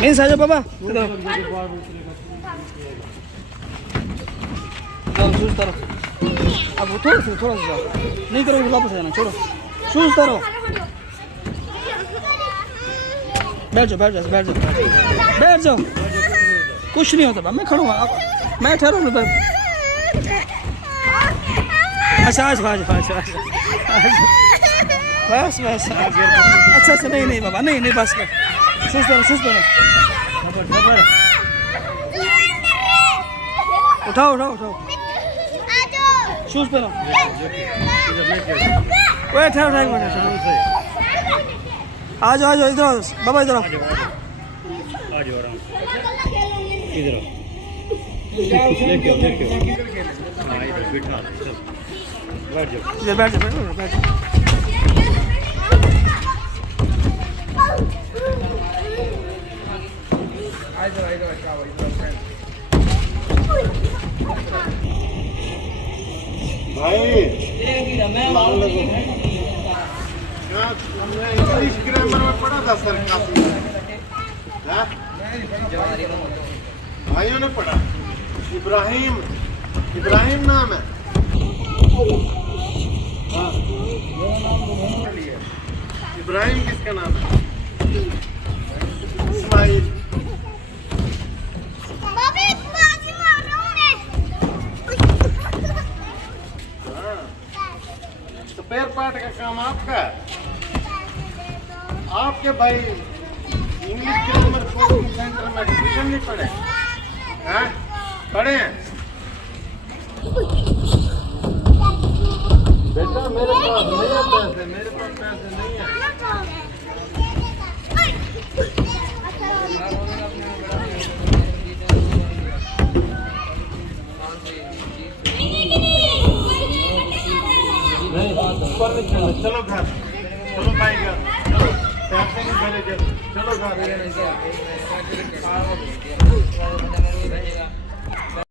नहीं साजा बाबा शूज तारो अब थोड़ा सा नहीं करो वापस आ जाना छोड़ो शूज तारो बैठ जाओ कुछ नहीं होता मैं खड़ा हूँ मैं ठहरा हूँ अच्छा आज बस अच्छा नहीं बाबा नहीं बस कर शूज पहनो उठाओ शूज पहनो आ जाओ इधर आओ बाबा इधर आओ इधर बैठ जाओ इंग्लिश ग्रामर में पढ़ा था सर काफी भाइयों ने पढ़ा इब्राहिम नाम है हाँ इब्राहिम किसका नाम है इस्माइल स्पेयर पार्ट का काम आपका है आपके भाई इंग्लिश ग्रामर कोचिंग सेंटर में एडमिशन नहीं पढ़े हैं पढ़े हैं बेटा मेरे पास नहीं है पैसे नहीं है चलो घर चलो भाई घर पैसे नहीं भरे चलो घर